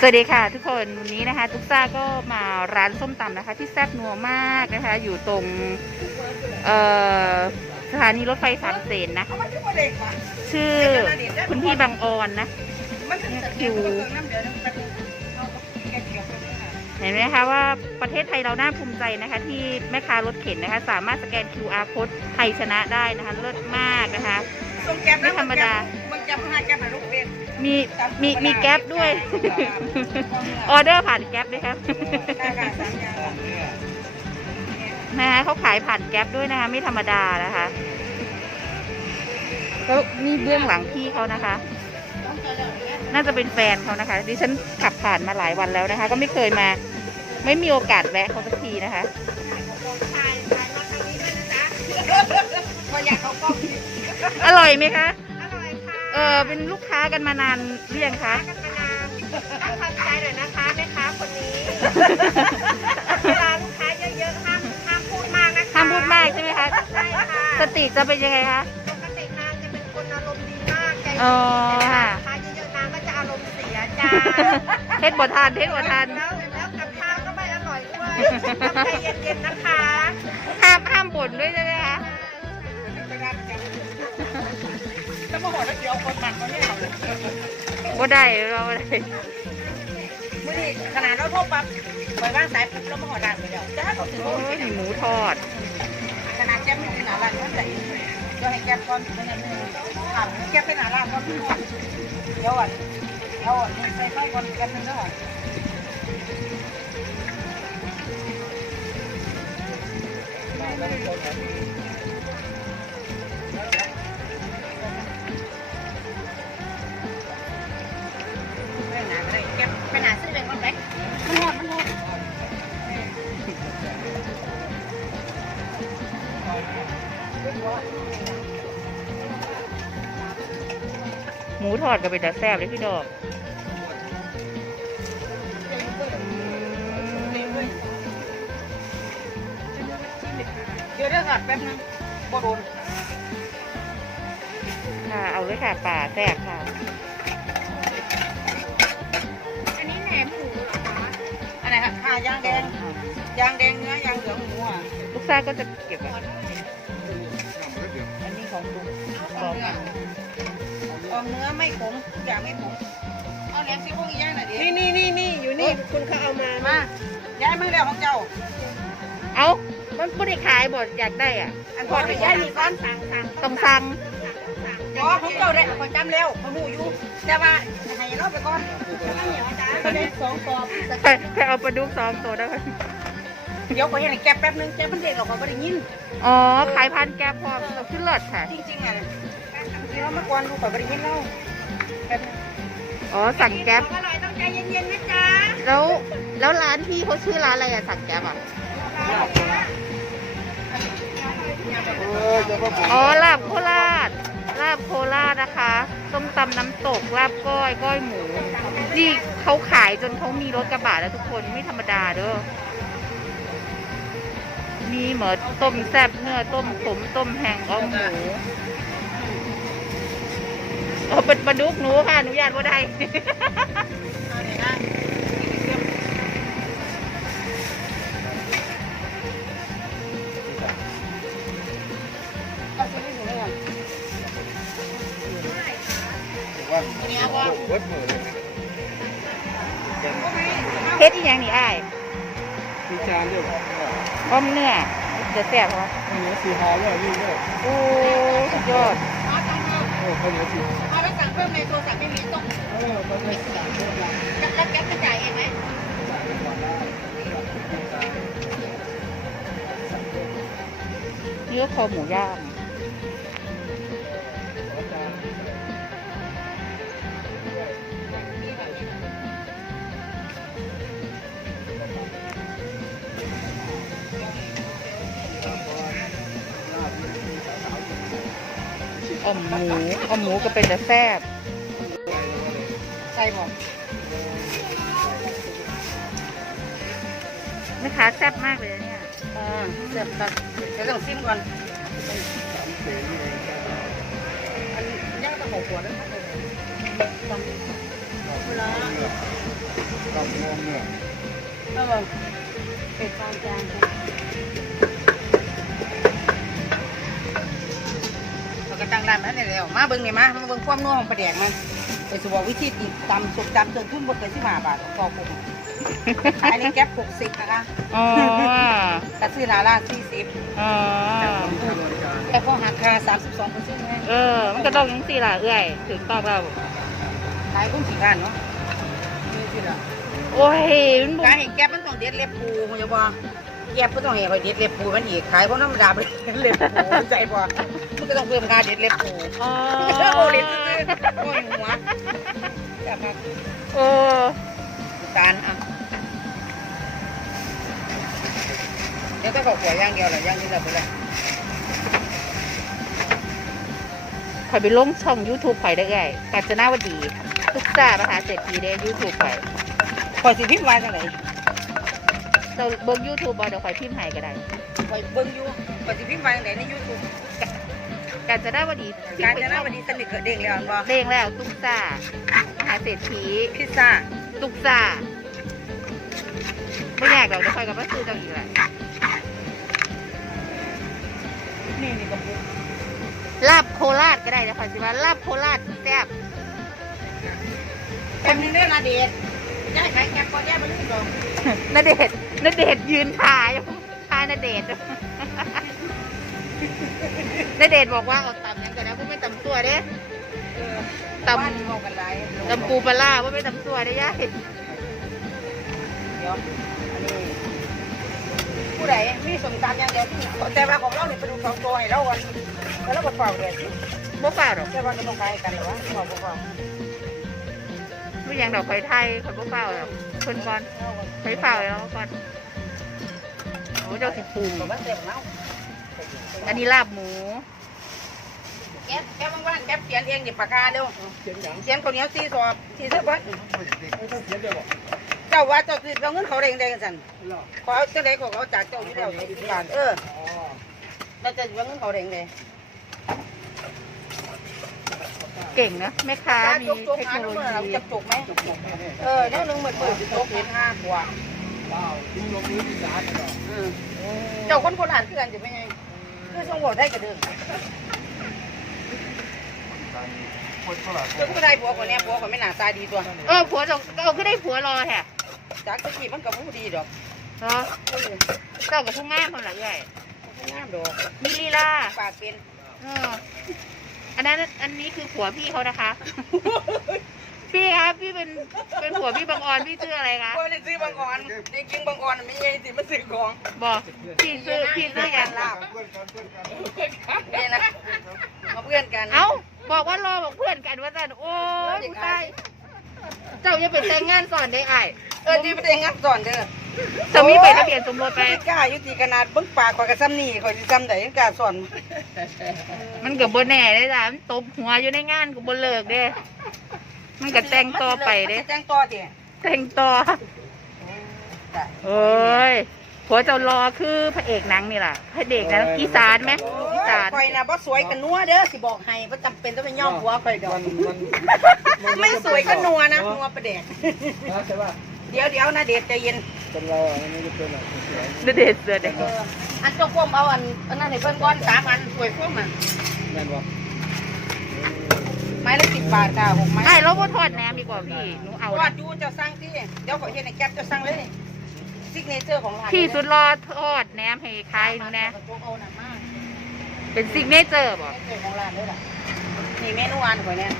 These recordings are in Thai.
สวัสดีค่ะทุกคนวันนี้นะคะทุกซ่าก็มาร้านส้มตำนะคะ ที่แซ่บนัวมากนะคะ อยู่ตรงเอ่อสถานีรถไฟสามเสนนะ ชื่อคุณพี่บางออนนะคิวเห็นไหมคะว่าประเทศไทยเราน่าภูมิใจนะคะ ที่แม่ค้ารถเข็นนะคะ สามารถสแกน QR code ไทยชนะได้นะคะเลิศมากนะคะไม่ธรรมดามันแก๊ปห้าแก๊ปมาลูกเบน มีมีมีแก๊ปด้วย ออเดอร์ผ่านแก๊ปด้วยครับได้ค่ะสามอย่างนะคะเขาขายผ่านแก๊ปด้วยนะคะ ไม่ธรรมดานะคะแล้วนี่เบื้องหลังพี่เขานะคะ น่าจะเป็นแฟนเขานะคะ ดิฉันขับผ่านมาหลายวันแล้วนะคะ ก็ไม่เคยมา ไม่มีโอกาสแวะเขาสักทีนะคะถ่ายถ่ายมาทางนี้ด้วยนะจ๊ะพออยากเขากล้องอร่อยไหมคะอร่อยค่ะ เออเป็นลูกค้ากันมานานหรือยังคะ กันมานานต้องทำใจหน่อยนะคะแม่ค้าคนนี้เวลาลูกค้าเยอะๆห้ามห้ามพูดมากนะคะห้ามพูดมากใช่ไหมคะ ใช่ค่ะสติจะเป็นยังไงคะ ปกตินางจะเป็นคนอารมณ์ดีมากใจอ๋ดีอแต่เวลาค่ะ ลูกค้าเยอะๆนางก็จะอารมณ์เสียจ้าเทศบททานเทศบททาน แล้วแล้วกับข้าวก็ไม่อร่อยด้วยต้องใจเย็นๆนะคะ ห้ามห้ามบ่นด้วยใช่ไหมคะ มาหอแล้วเดี๋ยวคนหมักเขาเนี่ยเอาเลยบ่ได้เราบ่ได้มื่อนี้ขนาดเราโทษปั๊บไปล่อยว่างสายปุ๊บเรามาหอด่านไปเดียวจะให้เขาถึงโอ้ยหมูทอด ขนาดแก๊ปไม่ถึงหนาร้านนั่นแหละเราให้แก๊ปก่อนไม่งั้นถามแก๊ปไปหนาร้านก็พี่เดี๋ยวอะเอาอะใส่ไฟก่อนแก๊ปนึงก็อะ หอดมันหอดหมูทอดก็เป็นแต่แซ่บเลยพี่ดอกอืมเดี๋ยวเดี๋ยวค่ะแป๊บนึงบ่โดนค่ะ เอาเลยค่ะป่าแซ่บค่ะ คะค่ะยางแดงยางแดงเนื้อยางเหลืองหมูอะลูกซ่าก็จะเก็บอะอันนี้ของลุงของเนื้อของเนื้อไม่ขมทุกอย่างไม่ขมเอาแหนมซี่โครงอีกอย่างหน่อยดินี่นี่นี่นี่อยู่นี่คุณเขาเอามามาย้ายมือเดียวของเจ้า เอามันไม่ได้ขายบดอยากได้อะอันก่อนไปย้ายนี่ก่อนสั่งสั่งต้องสั่งอ๋อของเจ้าได้คนจำเร็วเขาหูอยู่แต่ว่าให้เราไปก่อน เขาได้สองกรอบใครใครเอาปลาดุกสองตัวได้ไหมเดี๋ยวไปเห็นแก๊ปแป๊บนึงแก๊ปมันเด็กออกมาไม่ได้ยินอ๋อขายพันแก๊ปพร้อมเราขึ้นรถค่ะ จริงๆอะที่เรามากวนดูก่อนไม่ได้ยินเล่าแป๊บนึงอ๋อสั่งแก๊ปอร่อยต้องใจเย็นๆนะจ๊ะแล้วแล้วร้านพี่เขาชื่อร้านอะไรอะสั่งแก๊ปอะอ๋อลาบโคราชลาบโคราชนะคะส้มตำน้ำตกลาบก้อยก้อยหมูนี่เขาขายจนเขามีรถกระบะแล้วทุกคนไม่ธรรมดาเด้อมีเหมือนต้มแซ่บเนื้อต้มขมต้มแห้งอ้อมหมูโอ้เป็นปลาดุกหนูค่ะหนูอยากว่าได้ เฮ็ดอีหยังนี่อ้ายมีจานด้วยอ้อมเนื้อเดือดแซ่บวะข้าวเหนียวสีหอด้วยนี่ด้วยโอ้สุดยอดโอ้ข้าวเหนียวสีเอาไปสั่งเพิ่มในโทรศัพท์ไม่มีต้องเออมันไม่สั่งเพิ่มละแล้วแก๊ปจะจ่ายเองไหมเนี่ก็คอหมูย่าง อ้อมหมูอ้อมหมูก็เป็นแต่แซ่บใช่บอกแม่ค้าแซ่บมากเลยเนี่ยอ่าเสร็จครับเดี๋ยวต้องซิมก่อนอันนี้ย่างตะหกหัวนะครับเวลาเนื้อเออเป็ดฟางจานเราก็ตั้ งร้านมาได้แล้วมาเบิ่งนี่มามาเบิ่งความนัวของปลาแดกมันไปสู่บอกวิธีติดตำสุกตำจนทุ่นบดเกินที่มาบาทต่อผมขายในแก๊ปหกสิบนะคะอ๋อแต่ซื้อนาล่าสี่สิบอ๋อแต่พอหักคาสามสิบสองเปอร์เซ็นต์ไงเออ มันก็ต้องยังสี่ล่ะเอ้ยถึงต้องเราขายกุ้งสี่กันเนาะนี่สิล่ะโอ้ยมันบุการเห็นแก๊ปมันต้องเด็ดเล็บปูมันจะบ่แก๊ปก็ต้องเห็นคอยเด็ดเล็บปูมันอีกขายเพราะธรรมดาไปเด็ดเล็บปูใจบ่ มันก็ต้องเพิ่มค่าเด็ดเล็บปูอ๋อโอเล็บซื้อๆโอ้ยหัวจับมาโอ้ตาลอะเดี๋ยวก็ขอหัวอย่างเดียวแหละอย่างที่เราไปเลยข่อยไปลงช่อง YouTube ข่อยได้ไงกาญจนาวดี ทุกซ่ามหาเศรษฐีได้ YouTube ข่อยคอยสิพิมพ์ไว้จังไหนเราเบิ่ง YouTube บ่เดี๋ยวข่อยพิมพ์ให้ก็ได้คอยเบิ่งอยู่คอยสิพิมพ์ไว้จังไหนในยูทูบ กาญจนาวดีการจะน่าวันนี้สนิทกับเด้งแล้วอันบ่เด้งแล้วตุ๊กซ่ามหาเศรษฐีพิซซ่าตุ๊กซ่าไม่อยากดอกเดี๋ยวข่อยก็มาซื้อเจ้าอีกแหละนี่นี่กับปุ๊บลาบโคราชก็ได้เดี๋ยวข่อยสิว่าลาบโคราชแซ่บแป๊บนึงเด้อนาเดชน์ย้ายขายแกงก่อนย้ายมาลืมดอกนเดชน์นเดชน์ยืนทาอยู่ทานเดชน์ นเดชน์บอกว่าเอาตำหยังกันนะพวกไม่ตำตัวเด้ตำบ้านมองกันหลายตำปูปลาร้าว่าไม่ตำตัวได้ย่ายเดี๋ยวอันนี้ผู้ใดมีสมตำอย่างเดียวแต่ว่าของเราเนี่ยเป็นสองตัวให้เราวันแล้วเราก็เฝ้าเลยบ่ฝ่าหรอกแต่ว่าก็ต้องขายกันหรอวะเฝ้าบ่เฝ้าไม่ยังดอกไฟไทยข่อยบ่ฝ่าหรอกเพิ่นก่อนไฟฝ่าแล้วก่อนโอ้เจ้าสิปรุงผมว่าเต็มแล้ว อันนี้ลาบหมู แก๊ปแก๊ปว่างๆแก๊ปเขียนเองดิปากกาเร็วเขียนหยังเขียนคนเหนี้ยวสี่สอบสี่สิบวัไม่ต้องเขียนเดี๋ยวบอกเจ้าว่าเจ้าคือเอาเงินเขาเร่งได้กันสันเหรอขอเอาเจ้าใดขอเขาจากเจ้าอยู่แล้วสี่สิบบาทเอออ๋อแล้วจะเอาเงินเขาเร่งเลยเก่งนะแม่ค้าการมีจกจกเทคหาโนทุกโลเมื่อเรายีจะจกไหมจบจบแม่เนี่ยเออแล้วหนึ่งหมื่นหมื่นจกเห็นห้าบวกว้าวทิ้งลงมือที่ร้านเหรออืมเจ้าคนโบราณคือกันจะเป็นไง คือทรงโหวตได้กระเดื่องคนเท่าไหร่เจ้าผู้ใดบัวคนเนี้ยบัวคนไม่หนาตาดีตัวเออผัวเจ้าเอาก็ได้ผัวรอแท้จากตะกี้มันกับผู้ดีดอกเนาะเจ้ากับผู้งามคนละใหญ่งามดอกมีลีลาปากเป็นเอออันนั้นอันนี้คือผัวพี่เขานะคะ พี่ครับพี่เป็นเป็นผัวพี่บางออนพี่ชื่ออะไรคะเพื่อนซื้อบางอ่อนจริงๆบางอ่อนไม่ใช่สิมาซื้อของบอกพี่ซื้อพี่ซื้อยังลาบเพื่อนกันเพื่อนกันนี่นะมาเพื่อนกันเอ้าบอกว่ารอบอกเพื่อนกันว่าจันโอ้ยผู้ชายเจ้าอย่าไปแต่งงานสอนได้ไอ้ายเออดีไปเองงับสอนเด้อเจ้ามีใบทะเบียนสมรสไปไม่กล้ายุติขนาดเบิ้งปากข่อยกับซ้ำนี่ข่อยสิซ้ำใดยังกล้าสอนมันกับบนแน่ได้จ้ะมันตบหัวอยู่ในงานกับบนเลิกเด้ มันก็แต่งต่อไปเด้แต่งต่อเด้แต่งต่อเอ้ยผัวเจ้ารอคือพระเอกหนังนี่ล่ะพระเอกหนังอีสานไหมอีสานข่อยน่ะบ่สวยกันนัวเด้อสิบอกให้บ่จำเป็นต้องไปย่อมหัวข่อยดอกมันมันไม่สวยก็นัวนะนัวประเดกนะใช่ป่ะเดี๋ยวเดี๋ยวนะเด็ดใจเย็นเป็นเราอันนี้จะเป็นอะไรสวยเด็ดเสือเด็ดเอออันเจ้าพ่วมเอาอันอันนั้นให้เพิ่นก่อนสามอันสวยพ่วมอะแม่นบ่ไม้ละสิบบาทค่ะหกไม้ไอ้เราบ่ทอดแหนมดีกว่าพี่หนูเอาทอนะดดูเจ้าสั่งที่เดี๋ยวขอเฮ็ดในแก๊ปเจ้าสั่งเลยซิกเนเจอร์ของร้านพี่สุดรอทอดแหนมให้ใครหนูนะเอาหนักมากเป็นซิกเนเจอร์บ่เนเจอร์ของร้านด้วยล่ะนี่เมนูอันข่อยเนี่ย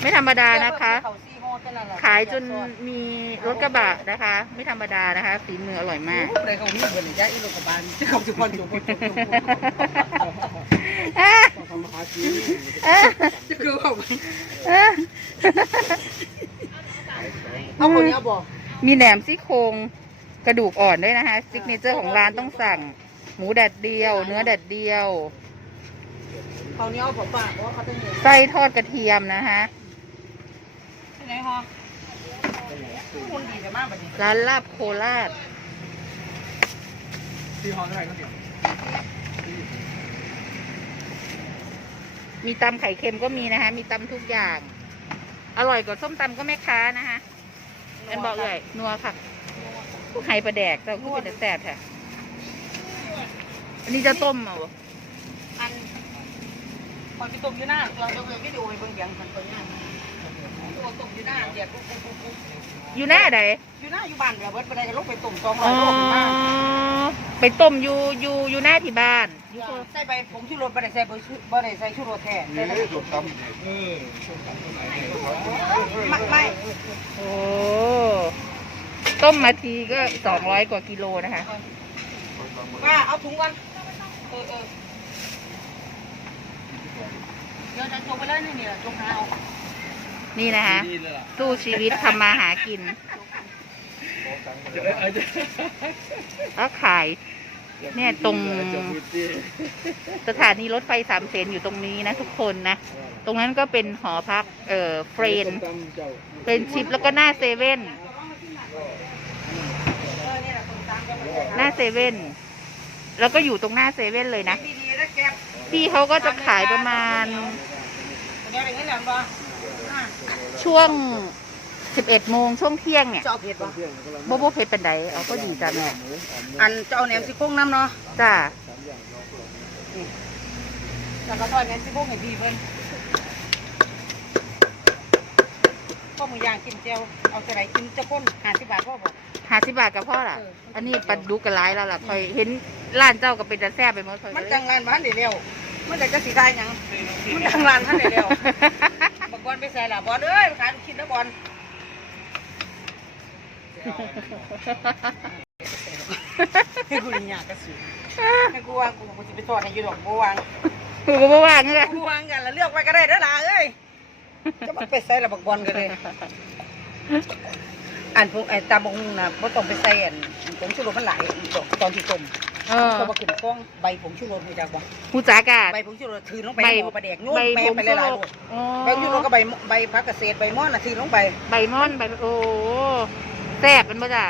ไม่ธรรมดานะคะเขาซี่โม่เท่านั้นล่ะขายจนมีรถกระบะนะคะ ไม่ธรรมดานะคะฝีมืออร่อยมากเลยเขามีเบิดเลยจ้าอีโลกบาลที่เขาจุพรจุพรจุพรต้องทำมาหากิน จะคือเขาเออเอาคนนี้เอาบอกมีแหนมซี่โครงกระดูกอ่อนด้วยนะคะซิกเนเจอร์ของร้านต้องสั่ง หมูแดดเดียว เนื้อแดดเดียวเขาเนี้ยเอาผมฝากเพราะว่าเขาต้องเงินไส้ทอดกระเทียมนะคะที่ไหนฮะคุณดีจะมากแบบนี้ร้านลาบโคราชที่ห้องเท่าไหร่ก็เสีย มีตำไข่เค็มก็มีนะคะ มีตำทุกอย่าง อร่อยกว่าส้มตำก็แม่ค้านะคะอันบอกเลยนัวค่ะผู้ไข่ปลาแดกแต่ผู้เป็นแต่แซ่บค่ะ อันนี้จะต้มเอาบ่อันคนไปต้มอยู่หน้าเราจะไปวิดีโอให้เบิ่งเสียงมันตัวเนี้ยตัวต้มอยู่หน้าเดียดปุ๊บปุ๊บปุ๊บปุ๊บอยู่หน้าใดอยู่หน้าอยู่บ้านเดี๋ยวเบิดไปได้ก็ลงไปต้มสองร้อ๋ออยโลขึ้นมา ไปต้มอยู่อยู่อยู่หน้าที่บ้านอยู่ใส่ใบผงชูรสบ่ได้ใส่ใบชูบ่ได้ใส่ชูรสแท้ใส่นี่แต่ถูกตำเออไม่ไม่โอ้ต้มมาทีก็สองร้อยกว่ากิโลนะคะว่าเอาถุงก่อนเออเออเดี๋ยวจะจงไปเลยนี่เนี่ยจงหาเอานี่นะคะนี่เลยล่ะสู้ชีวิตทำมาหากิน จะได้อาจจะแล้วขาย เนี่ยตรงจะพูดดิสถานีรถไฟสามเสนอยู่ตรงนี้นะทุกคนนะ ตรงนั้นก็เป็นหอพัก เอ่อเฟรนตำเจ้าเฟรนชิปแล้วก็หน้าเซเว่นเออนี่แหละคนตามกันหน้าเซเว่น แล้วก็อยู่ตรงหน้าเซเว่นเลยนะดีๆแล้วแก็บพี่เขาก็จะขายประมาณเดี๋ยวอย่าง นี้แหละบ่อะช่วง11โมงช่วงเที่ยงเนี่ยจะเอาเผ็ดบ่เที่ยงกำลังโบโบเพชรเป็นไดเอาก็ดีจ้ะแม่หมูอ่อมอันจะเอาแหนมซี่โครงน้ำเนาะจ้าสามอย่างเราก็แล้วก็ทอดแหนมซี่โครงให้พี่เพิ่นก็มือย่างกินเจียวเอาใส่ไหนกินจะก้น50บาทพ่อบอกหาสิบบาทกับพ่อล่ะ อันนี้ปลาดุกกระไรแล้วล่ะคอยเห็นร้านเจ้าก็เป็นจะแซ่บไปหมดคอยมันก็จังร้านบ้านเดี๋ยวเร็วมันจะจะสีได้หยังมันจังร้านท่านเดี๋ยวเร็วบักบอลไปใส่ละบอลเอ้ยไปขายลูกชิ้นแล้วบอล ให้กูนี่ยากกระสุนให้กูวางกูกูจะไปทอดให้อยูดอกบัวางกูก็บ่ว่างเลยกูวางกันแล้วเลือกไว้ก็ได้เด้อล่ะเอ้ยจะมาไปใส่ละบักบอลกันเลยอันพวกไอ้ตาบงน่ะบ่ต้องไปใส่อันผงชูรสมันหลายตอนที่ต้มเออเขาบอกขึ้นกล้องใบผงชูรสมีจักบ่หูจักอะใบผงชูรสถือลงไปใบในหม้อปลาแดกโยนใบแม่ผงไปชูหลายรๆสลูกอ๋อใบผงชูรสก็ใบใบพักเกษตรใบม่อนน่ะถือลงไปใบม่อนใบโอ้ แซ่บเป็นป่ะจ้ะ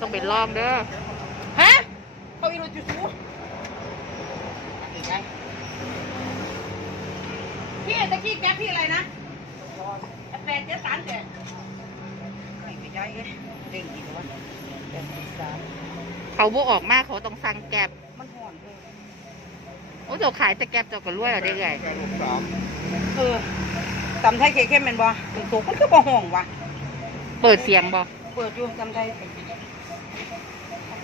ต้องไปลองเด้อฮะเขาอีโรจูซูอีกไงพี่ตะกี้แกพี่อะไรนะแปดเจ็ดสามเจ็ดไม่ไปย้ายเลยเด้งอีกแล้วแปดเจ็ดสามเขาบ่ออกมากเขาต้องสั่งแกร็บมันห่อนเลยโอ้เจ้าขายแต่แกร็บเจ้าก็รวยเอาได้ไงแปดหกสามเออตำไทยเค็มๆแม่นบ่ถึงตัวมันคือบ่ห่องวะเปิดเสียงบ่ เปิดอยู่ตำไทย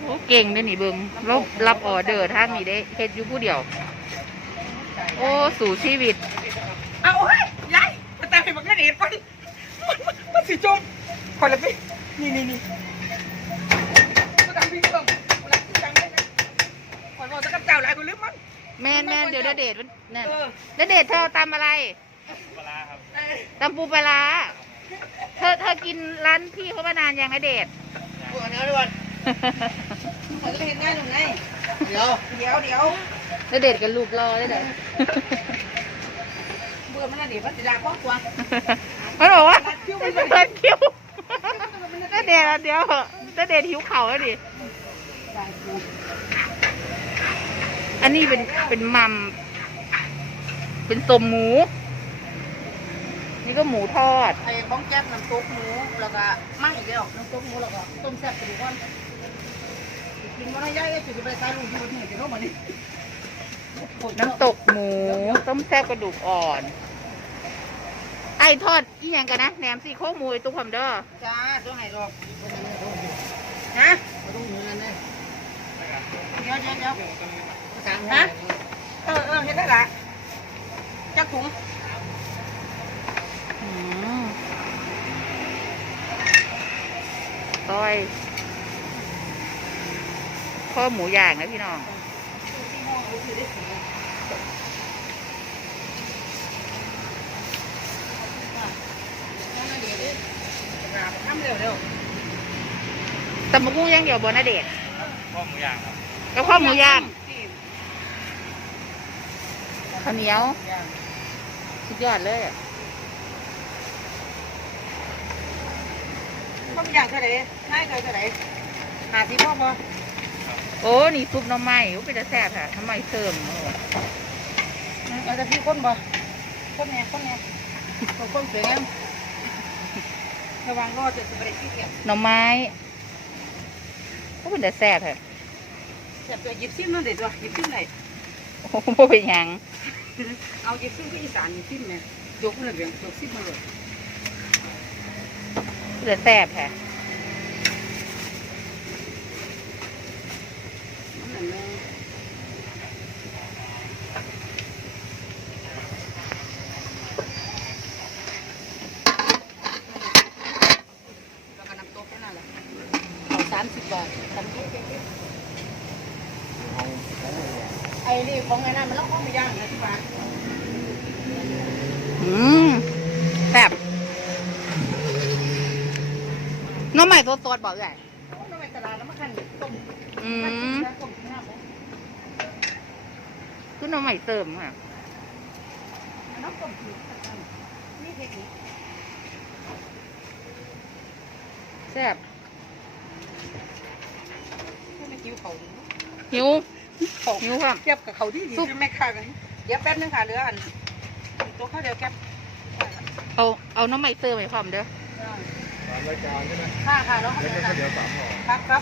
โอ้เก่งเด้อนี่เบิงแล้วรับออเดอร์ทางนี้ได้เฮ็ดอยู่ผู้เดียว โอ้ สู่ชีวิต เอาเฮ้ยยายมาแต่ให้บักกระเด็ดก่อนมันมันมันสิจมคอยละพี่นี่นี่นี่มาตามพี่เพิ่มมาลักจังเลยนะคอยบอกจะกับเจ้าหลายคนลืมมันแม่นแม่นเดี๋ยวณเดชน์มันนั่นเออ ณเดชน์เธอเอาตำอะไรเออตำปูปลาร้า เธอเธอกินร้านพี่เขามานานยังณเดชน์ปวดเนื้อด้วยเขาจะไปเห็นง่ายหนุ่มไงเดี๋ยว เดี๋ยวเดี๋ยวณเดชน์กับรูปรอได้เลยเบื่อมันน่ะเดี๋ยวมันสิลาครอบครัวมันบอกว่ารัดคิ้วมัมันนไปเปิดคิ้วณเดชน์เดี๋ยวณเดชน์หิวเข่าแล้วดิ อันนี้เป็นเป็นมัม เป็นสมหมู นี่ก็หมูทอด ไอ้บ้องแก๊บน้ำซุปหมูแล้วก็มั่งอีกแล้วน้ำซุปหมูแล้วก็ต้มแซ่บกระดูกอ่อนกินวันนี้ยายก็จะไปใส่ลูกที่วันนี้จะรู้มันนี่น้ำตกหมู ต้มแซ่บกระดูกอ่อนไก่ทอดอีหยังกันนะแหนมซี่โครงหมูไอตุ้มคำเด้อจ้าตัวไหนหรอกฮะเดี๋ยวเดี๋ยวเดี๋ยวฮะเออเออเห็นได้ละจักถุง อืมซอยข้อ หมูย่างนะพี่น้องทำเร็วเร็วแต่มะกุ้งย่างเดียวบนนะเดชข้อหมูย่างครับแล้วข้อหมูย่างข้าวเหนียว สุดยอดเลยอะข้าวย่างเท่าไหร่นายเคยเท่าไหร่หาที่พ่อบ่ โอ้นี่ซุปหน้ำไม้โอ้เป็นจะแซ่บค่ะทำไมเสริมโอ้เราจะพี่คนบ่คนแน่คนแน่คนคนสวยงามระวังรอดจะไปได้ที่เกียจหน่อไม้ก็เป็นแต่แซ่บแท้จะตัวหยิบซิมนั่นเด็ดตัวหยิบซิมไหนโอ้โหบ่เป็นหยังเอาหยิบซิมที่อีสานหยิบซิมเนี่ยยกมันเลยยกซิมมาเลยเป็นแต่แซ่บแท้ นั่นเลยแล้วก็น้ำตกแค่นั้นแหละเอาสามสิบบาทสามสิบไอ้นี่ของไอ้นั่นมันแล้วข้อไม่ย่างนะที่บ้านอืมแซ่บน้องใหม่ตัวสดบอกใหญ่โอ้ยไปตลาดแล้วมาขันต้มอืม คือหน้องใหม่เติมอะน้ำต้มผิวนี่เทคนิคแซ่บให้มันคิ้วเขาหิวเขาหิวครับเก็บกับเขาที่ดีซุปใช่ไหมค่ะกันเดี๋ยวแป๊บนึงค่ะเหลืออันตัวข้าวเดียวแก๊บเอาเอาหน้องใหม่เติมไปพร้อมเด้อสามรายการใช่ไหมค่ะค่ะน้องแล้วก็ข้าวเหนียวสามห่อครับครับ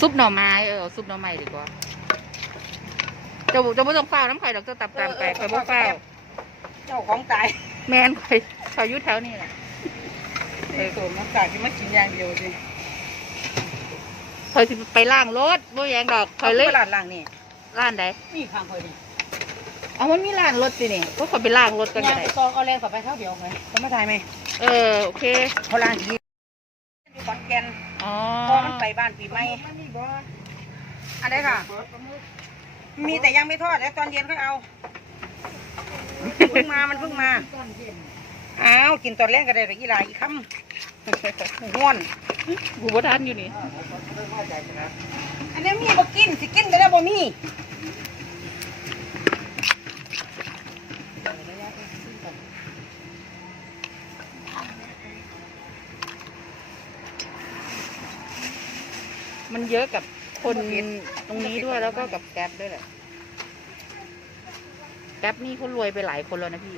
ซุปหน่อไม้เออเอาซุปหน่อไม้ดีกว่า จะจะไม่ต้องเฝ้าน้ำไข่ดอกเจ้าตับตามไปไปบ่เฝ้า เจ้าของตายแมนข่อยข่อยอยุ่แถวนี่แหละเออตัวน้องตายที่มากินอย่างเดียวสิข่อยสิไปล้างรถบ่แยงดอกข่อยเลยตลาดล่างนี่ร้านใดนี่ข้างคอยนี่เอามันมีร้านรถสินี่ก็ข่อยไปล้างรถกันก็ย่างได้ไปซองเอาแรงกว่าไปเท่าเดียวไหมเขาไม่ทายไหมเออโอเค เขาล่างดีอยู่ขอนแก่นอ๋อพอมันไปบ้านปีใหม่อันไหนค่ะ มีแต่ยังไม่ทอดแล้วตอนเย็นค่อยเอาเพิ่งมามันเพิ่งมาอ้าวกินตอนแรกก็ได้แต่อีหลายอีกคำห้วนกูบ่ทันอยู่นี่ อันนี้มีบ่กินสิกินก็ได้บ่มีมันเยอะกับ คนตรงนี้ด้วยแล้วก็กับแก๊ปด้วยแหละ แก๊ปนี่เขารวยไปหลายคนแล้วนะพี่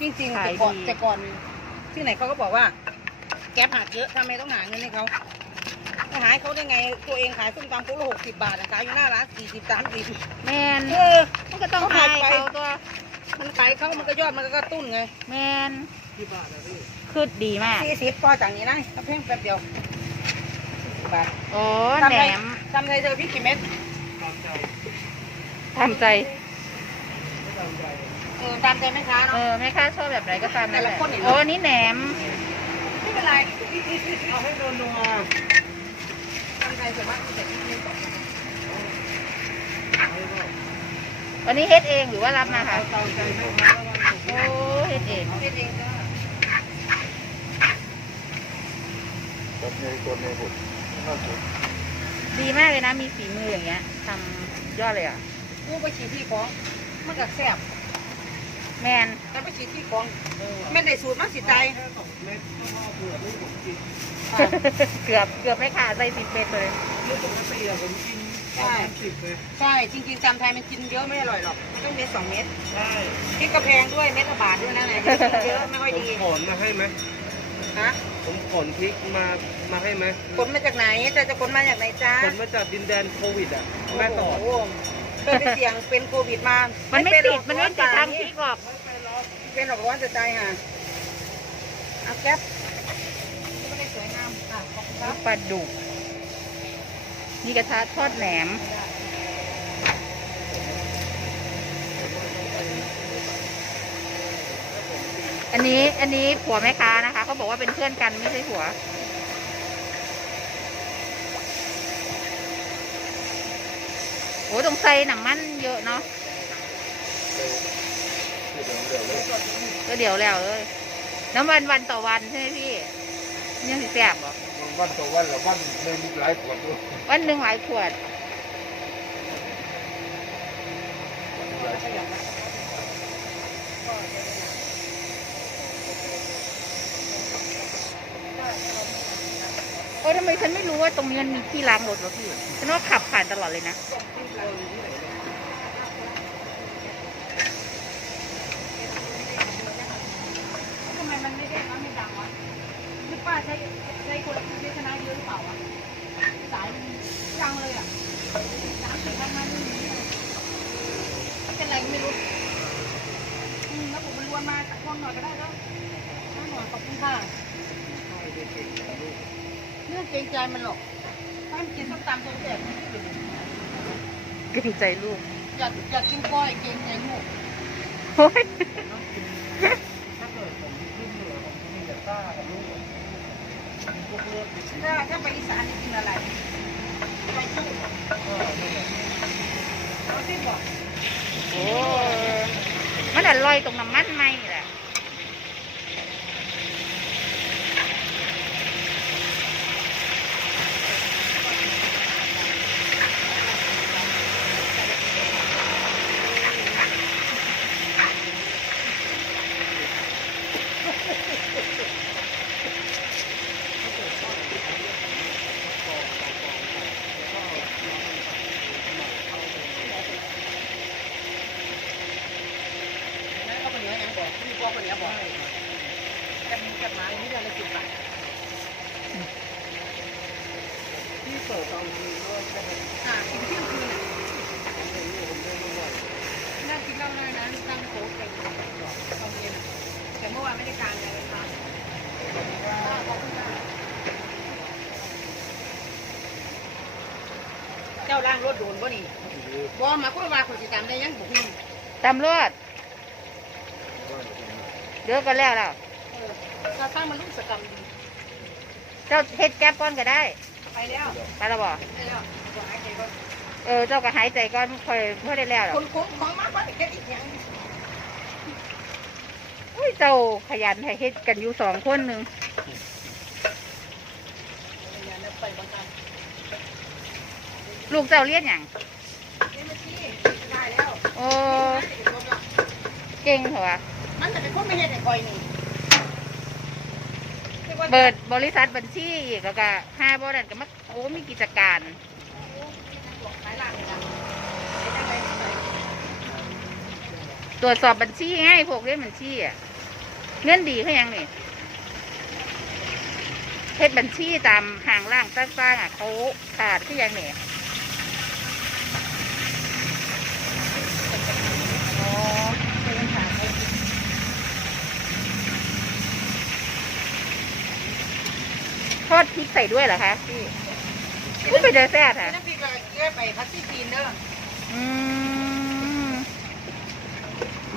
จริงๆขายแต่ก่อนดี แต่ก่อนที่ไหนเขาก็บอกว่า แก๊ปหักเยอะทำไมต้องหาเงินให้เขาจะหาให้เขาได้ไงตัวเองขายส้มตำปุ๊ละหกสิบบาทอะขายอยู่หน้าร้านสี่สิบสามสิบแมนเออมันก็ต้องเขาให้ขายไป เขาตัวมันขายเขามันก็ยอดมันก็กระตุ้นไงแมนคือดีมาก สี่สิบก็จากนี้นะก็เพิ่มแป๊บเดียว40บาท โอ้ทำแหนไทยมทำไทยเธอพี่กี่เม็ดทำใจเออตามใจแม่ค้าเอเนาะ อแม่ค้าชอบแบบไหนก็ตามนั่นแหละแต่ละคนเห็นไหมโอ้อันนี้แหนมไม่เป็นไรเอาให้โดนนัวทำไทยสามารถเสร็จนิดนึงวันนี้เฮ็ดเองหรือว่ารับมาคะตามใจแม่ค้าโอ้เฮ็ดเองเฮ็ดเองก็ตัวในตัวในหุ่นน่าสุ ดดีมากเลยนะมีฝีมืออย่างเงี้ยทำยอดเลยอะกูไปฉีดที่ของมันก็แซ่บแมนแต่ไปฉีดที่ของไม่ได้สูตรมันสิตายเกือบเกือบไม่ขาดใส่สิบเม็ดเลยใช่ใช่จริงๆตามไทยมันกินเยอะไม่อร่อยหรอกมันต้องเม็ดสองเม็ดใช่พริกกระแพงด้วยเม็ดละบาทด้วยนะไหนกินเยอะไม่ค่อยผมดีขนมาให้ไหม ฮะผมขนพริกมามาให้ไหมขนมาจากไหนแต่จะขนมาจากไหนจ้าขนมาจากดินแดนโควิดอะแม่ต่อดโโหเคยไปเสี่ยงเป็นโควิดมามันไม่เป็ติหรดอกมันไม่ติดทางพริกหรอกเป็นหรอกร้อนจะตายห่าเอาแก๊ปไม่ได้สวยงามค่ะขอบคุณครับปลาดุกนี่กระทะทอดแหนม อันนี้อันนี้ผัวแม่ค้านะคะเขาบอกว่าเป็นเพื่อนกันไม่ใช่ผัว โอ้ตรงไซน้ำมันเยอะเนาะก็เดี๋ยวแล้วเอ้ยน้ำวันวันต่อวันใช่ไหมพี่ยังสิแสบเหรอวันต่อวันหรือวันหนึ่งหลายขวดด้วยวันหนึ่งหลายขวดเโออทำไมฉันไม่รู้ว่าตรงนี้มันมีที่ล้างรถวะพี่ฉันว่าขับผ่านตลอดเลยนะมำไมมันไม่ได้มันไม่ดังวะคือป้าใช้ใช้คนที่ชนะเยอะหรือเปล่าอะสายมันดังเลยอะสามสี่พันมานี่ไม่เป็นไรไม่รู้อืมแล้วผมมันวนมาตักวางหน่อยก็ได้แล้วหน่อยขอบ คุณค่ะเรื่องเกรงใจมันหรอกถ้ามันกินส้มตำตัวแบบนี้เกรงใจลูก อยากอยากกินกล้อยเกรงใจลูกโอ้ยถ้าเกิดผมขึ้นเหนือผมมีแต่ต้ากับลูกพวกเลือดติดถ้าถ้าไปอีสานจะกินอะไรไปที่ก็นี่แหละเอาที่บอกโอ้มันอร่อยตรงน้ำมันไหมนี่แหละ นั่นเขาคนนี้ยังบอกพี่พ่อคนนี้บอก จะมีจดหายนี่เดือนละสิบบาทที่เปิดตอนนี้ก็แค่เป็นอ่ากินเที่ยงคืนผมได้รู้ว่านั่งกินเหล้าได้นะตั้งโต๊ะเป็นตอนเย็นแต่เมื่อวานไม่ได้การเลยนะคะขอบคุณค่ะเจ้าร่างรถโดนบ่นี่บ่มาคุยว่าคนสิตามได้ยังบุกนี่ตำรวจเดี๋ยวก็แล้วแล้ว เออถ้าทางมันรุ่งสกรรมดีเจ้าเฮ็ดแก๊ปก้อนก็ได้ไปแล้วไปแล้วบ่ไปแล้วบอกให้ใจก่อนเออเจ้าก็หายใจก่อนค่อยเพื่อได้แล้วหรอคนคุ้มของมากกว่าแค่อีกอย่างอุ้ยเจ้าขยันให้เฮ็ดกันอยู่สองคนหนึ่งอย่าเนี่ยไปบางการลูกเจ้าเรียนอย่างนี่มันที่ได้แล้วโอ้เก่งเหรอวะมันจะเป็นคนไม่เห็นไอ้คอยนี่ เปิดบริษัทบัญชีอีกแล้วก็ห้าบริษัทก็มาโอ้มีกิจการตรวจสอบบัญชีให้พวกเรียนบัญชีอะเงื่อนดีเขายังนี่เฮ็ดบัญชีตามห่างล่างต่างๆอะเขาขาดเขายังนี่ ทอดพริกใส่ด้วยเหรอคะพี่พูดไปเดอแซ่บค่ะน้ำพริกก็เกลือไปพัดซี่จีนเด้ออืม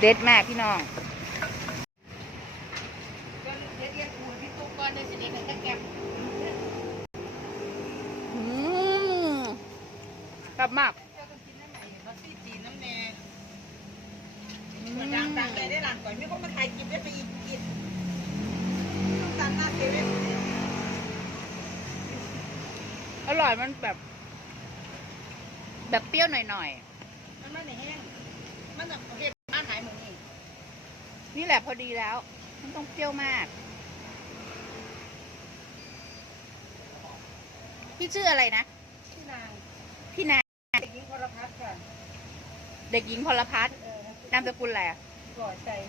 เด็ดมากพี่น้องเดี๋ยวเรียนคูณพี่ตุ๊กก่อนเดี๋ยวสิเรียนแค่แก้มอืมกลับมากเจ้าต้องกินน้ำไหนพัดซี่จีนน้ำแน่มันดังดังเลยได้หลังก่อนไม่ก็มาถ่ายกินได้ไปอีกกินต้องตามหน้าเซเว่น อ ร่อยมันแบบ แบบเปรี้ยวหน่อยมันไม่แห้ง มันแบบเห็ดบ้านไหนมึงนี่ๆ นี่แหละพอดีแล้ว มันต้องเปรี้ยวมาก พี่ชื่ออะไรนะที่นางพี่นาเด็กหญิงพลพัฒน์ค่ะเด็กหญิงพลพัฒน์เออนามสกุลอะไรอะก่อชัย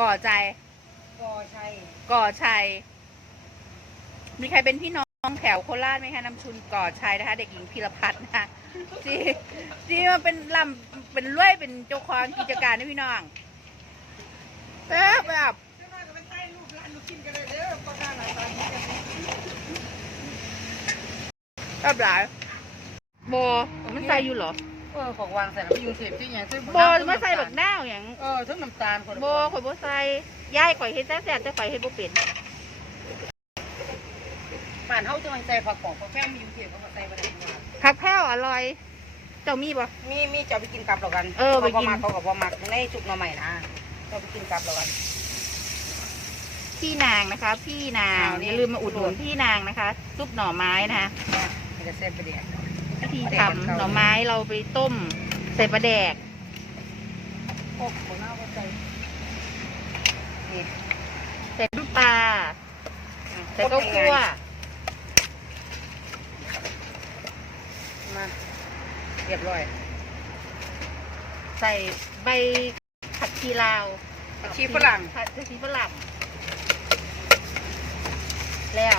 ก่อใจ ก่อชัยก่อชัย มีใครเป็นพี่น้อง แถวโคราชไหมคะนำชุนก่อชัยนะคะ เด็กหญิงพีรพัฒน์นะคะที่ที่มาเป็นลำเป็นรวยเป็นเจ้าของกิจการนะพี่น้องแซ่บแบบเจ้าน้อยก็ไปใช้ลูกหลานลูกชิ้นกันเลยเด้อก็ได้หลายตอนนี้กันแซ่บหลายโบมันใส่อยู่เหรอเออของวางใส่แล้วไปยูเซฟที่อย่างซึ่งโบมันใส่แบบหน้าวอย่างเออทั้งน้ำตาลคนโบข่อยโบใส่ย่ายข่อยเฮ็ดแซ่บๆแต่ข่อยเฮ็ดบ่เป็นป่าน เฮาจะมันใส่ผักกอกผักแป้งมีอยู่เซฟเขาก็ใส่บ่ได้ผักแพ้วอร่อย เจ้ามีบ่ มีมีจะไปกินกับเรากันเออไปกิน เขาก็บ่มักในจุกหน่อใหม่นะเราไปกินกับเรากัน พี่นางนะคะ พี่นางอ้าวนี่ อย่าลืมมาอุดหนุนพี่นางนะคะ ซุปหน่อไม้นะคะมันจะเส้นไปเดียววิธีทำหน่อไม้เราไปต้ม ใส่ปลาแดก โอ้โหน่าเข้าใจนี่ใส่น้ำปลาใส่ข้าวคั่ว มาเรียบร้อย ใส่ใบผักชีลาวผักชีฝรั่งผักชีฝรั่งแล้ว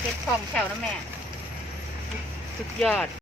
เก็บของแถวนะแม่ สุดยอด